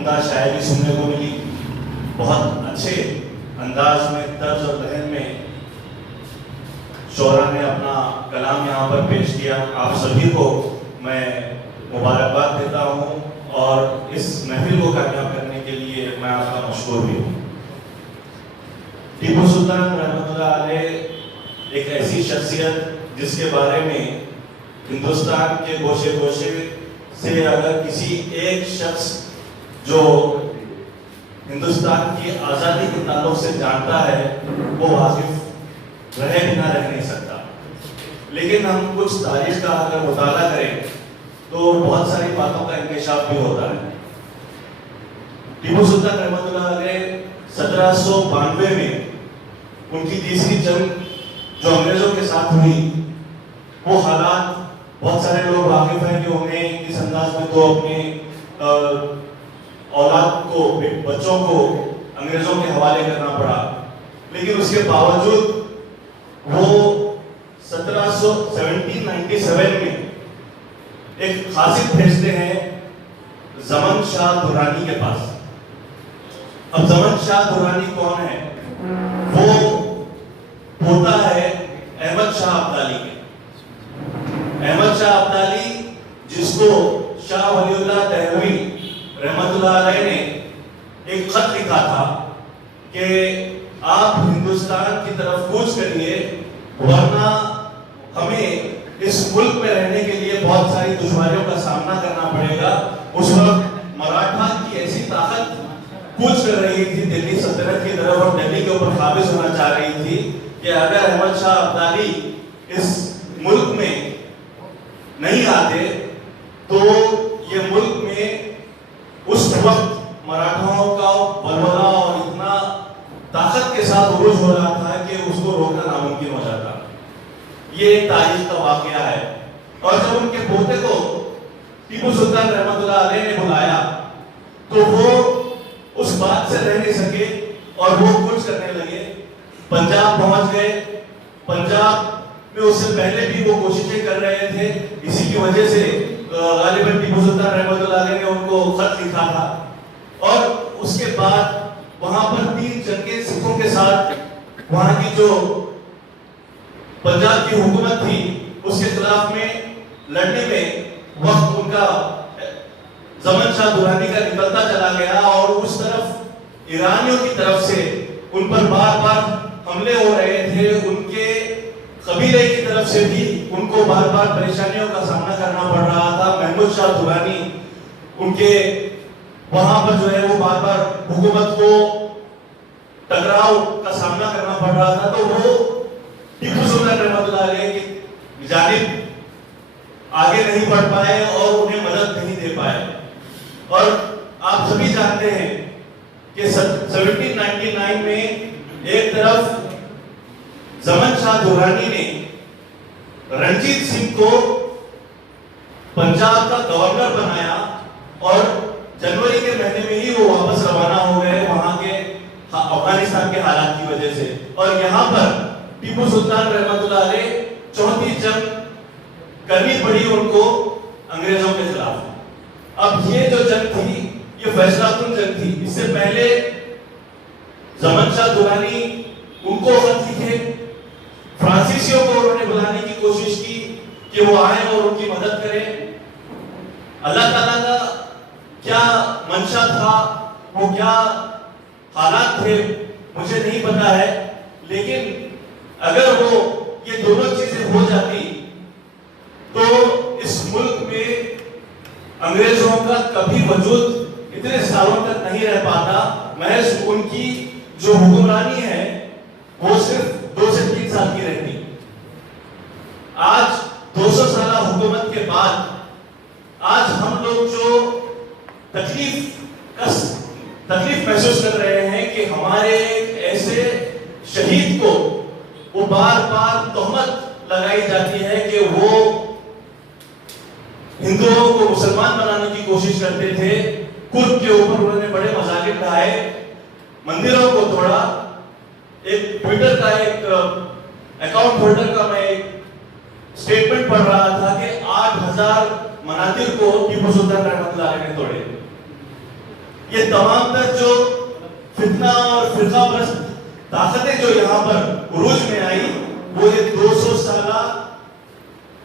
عمدہ شاعری سننے کو ملی، بہت اچھے انداز میں، طرز اور لہن میں شعراء نے اپنا کلام یہاں پر پیش کیا۔ آپ سبھی کو میں مبارکباد دیتا ہوں اور اس محفل کو کامیاب کرنے کے لیے میں آپ کا مشکور بھی ہوں۔ ٹیپو سلطان رحمۃ اللہ علیہ ایک ایسی شخصیت جس کے بارے میں ہندوستان کے گوشے گوشے سے اگر کسی ایک شخص جو ہندوستان کی آزادی کے تعلق سے جانتا ہے وہ واقف رہے بنا رہ نہیں سکتا۔ لیکن ہم کچھ تاریخ کا اگر مطالعہ کریں تو بہت ساری باتوں کا انکشاف بھی ہوتا ہے۔ ٹیپو سلطان رحمۃ اللہ علیہ 1792 میں ان کی تیسری جنگ جو انگریزوں کے ساتھ ہوئی، وہ حالات بہت سارے لوگ واقف ہیں کہ انہیں اس انداز میں تو اپنے اولاد کو، بچوں کو انگریزوں کے حوالے کرنا پڑا، لیکن اس کے باوجود وہ 1797 میں ایک قاصد بھیجتے ہیں زمن شاہ درانی کے پاس۔ اب زمن شاہ درانی کون ہے؟ وہ ہوتا ہے احمد شاہ ابدالی کے۔ احمد شاہ ابدالی جس کو شاہ ولی اللہ دہلوی رحمۃ اللہ علیہ نے ایک خط لکھا تھا کہ آپ ہندوستان کی طرف کوچ کریے ورنہ ہمیں اس ملک میں رہنے کے لیے بہت ساری دشواریوں کا سامنا کرنا پڑے گا۔ اس وقت مراٹھا کی ایسی طاقت کوچ کر رہی تھی دلی سلطنت کی طرف اور دلی کے اوپر قابض ہونا چاہ رہی تھی کہ اگر احمد شاہ ابدالی اس ملک میں نہیں آتے تو یہ ملک میں اس وقت مراٹھاؤں کا بلبلا اور اتنا طاقت کے ساتھ عروج ہو رہا تھا کہ اس کو روکنا ناممکن ہو جاتا۔ یہ ایک تاریخ کا واقعہ ہے۔ اور جب ان کے پوتے کو ٹیپو سلطان رحمۃ اللہ علیہ نے بلایا تو وہ اس بات سے رہ نہیں سکے اور وہ کچھ کرنے لگے، پنجاب پہنچ گئے۔ پنجاب میں اس سے پہلے بھی وہ کوششیں کر رہے تھے، اسی کی وجہ سے غالباً ٹیپو سلطان رحمۃ اللہ علیہ نے ان کو خط لکھا تھا۔ اور اس کے بعد وہاں پر 3 جنگیں سکھوں کے ساتھ وہاں کی جو پنجاب کی حکومت تھی اس کے خلاف میں لڑنے میں وقت ان کا زمن شاہ درانی کا نکلتا چلا گیا اور اس طرف ایرانیوں کی طرف سے ان پر بار بار حملے ہو رہے تھے۔ ان کے قبیلے کی طرف سے بھی ان کو بار بار پریشانیوں کا سامنا کرنا پڑ رہا تھا۔ محمود شاہ درانی ان کے وہاں پر جو ہے وہ بار بار حکومت کو ٹکراؤ کا سامنا کرنا پڑ رہا تھا، تو وہ ٹیپو سلطان رحمۃ اللہ علیہ کی جانب آگے نہیں بڑھ پائے اور انہیں مدد نہیں دے پائے۔ اور آپ سبھی جانتے ہیں کہ 1799 میں ایک طرف زمن شاہ درانی نے رنجیت سنگھ کو پنجاب کا گورنر بنایا اور جنوری کے مہینے میں ہی وہ واپس روانہ ہو گئے وہاں کے افغانستان کے حالات کی وجہ سے۔ اور یہاں پر ٹیپو سلطان رحمۃ اللہ علیہ چوتھی جنگ کرنی پڑی ان کو انگریزوں کے خلاف۔ اب یہ جو جنگ تھی یہ فیصلہ کن جنگ تھی۔ اس سے پہلے زمن شاہ درانی ان کو خط لکھے، فرانسیسیوں کو انہوں نے بلانے کی کوشش کی کہ وہ آئیں اور ان کی مدد کریں۔ اللہ تعالیٰ کا کیا منشا تھا، وہ کیا حالات تھے مجھے نہیں پتا ہے، لیکن اگر وہ یہ دونوں چیزیں ہو جاتی تو اس ملک میں انگریزوں کا کبھی وجود اتنے سالوں تک نہیں رہ پاتا۔ محض ان کی جو حکمرانی ہے وہ صرف 2 سے 3 سال کی رہتی۔ آج 200 سالہ حکومت کے بعد آج ہم لوگ جو تکلیف محسوس کر رہے ہیں کہ ہمارے ایسے شہید کو وہ بار بار تہمت لگائی جاتی ہے کہ وہ ہندوؤں کو مسلمان بنانے کی کوشش کرتے تھے، کرد کے اوپر انہوں نے بڑے مظالم ڈھائے، مندروں کو توڑا۔ ایک ٹویٹر کا ایک اکاؤنٹ ہولڈر کا میں ایک سٹیٹمنٹ پڑھ رہا تھا کہ 8000 منادر کو ٹیپو سلطان رحمۃ اللہ علیہ نے توڑے۔ یہ تمام تر جو فتنہ اور فرقہ پرست طاقتیں جو یہاں پر عروج میں آئی وہ یہ 200 سالہ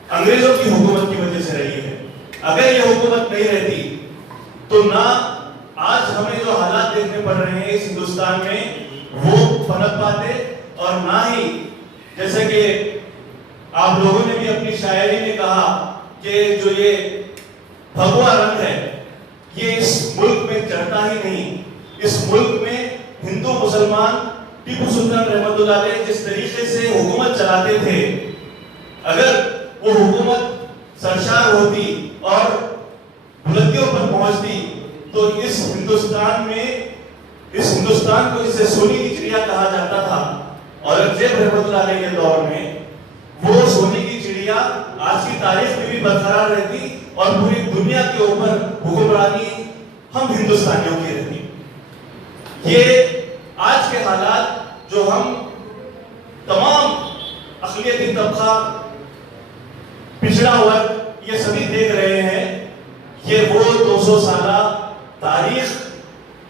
انگریزوں کی حکومت کی وجہ سے رہی ہے. اگر یہ حکومت نہیں رہتی تو نہ آج ہمیں جو حالات دیکھنے پڑ رہے ہیں اس ہندوستان میں وہ پنپ پاتے, اور نہ ہی جیسے کہ آپ لوگوں نے بھی اپنی شاعری میں کہا کہ جو یہ بھگوا رنگ ہے یہ اس ملک میں چڑھتا ہی نہیں. اس ملک میں ہندو مسلمان ٹیپو سلطان رحمت اللہ علیہ جس طریقے سے حکومت چلاتے تھے, اگر وہ حکومت سرشار ہوتی اور بلندیوں پر پہنچتی تو اس ہندوستان کو جسے سونے کی چڑیا کہا جاتا تھا, اورنگزیب رحمت اللہ علیہ کے دور میں وہ سونے کی چڑیا آج کی تاریخ میں بھی برقرار رہتی اور پوری دنیا کے اوپر حکمرانی ہم ہندوستانیوں کی رہتی. یہ آج کے حالات جو ہم تمام اقلیتی طبقہ, پچھڑا ورگ یہ سبھی دیکھ رہے ہیں, یہ وہ 200 سالہ تاریخ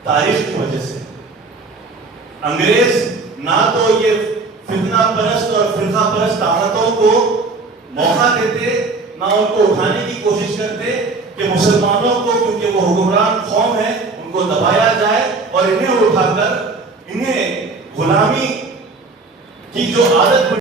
کی وجہ سے. انگریز نہ تو یہ فتنہ پرست اور فرقہ پرست طاقتوں کو موقع دیتے, نہ ان کو اٹھانے کی کوشش کرتے کہ مسلمانوں کو, کیونکہ وہ حکمران قوم ہے, ان کو دبایا جائے اور انہیں اٹھا کر انہیں غلامی کی جو عادت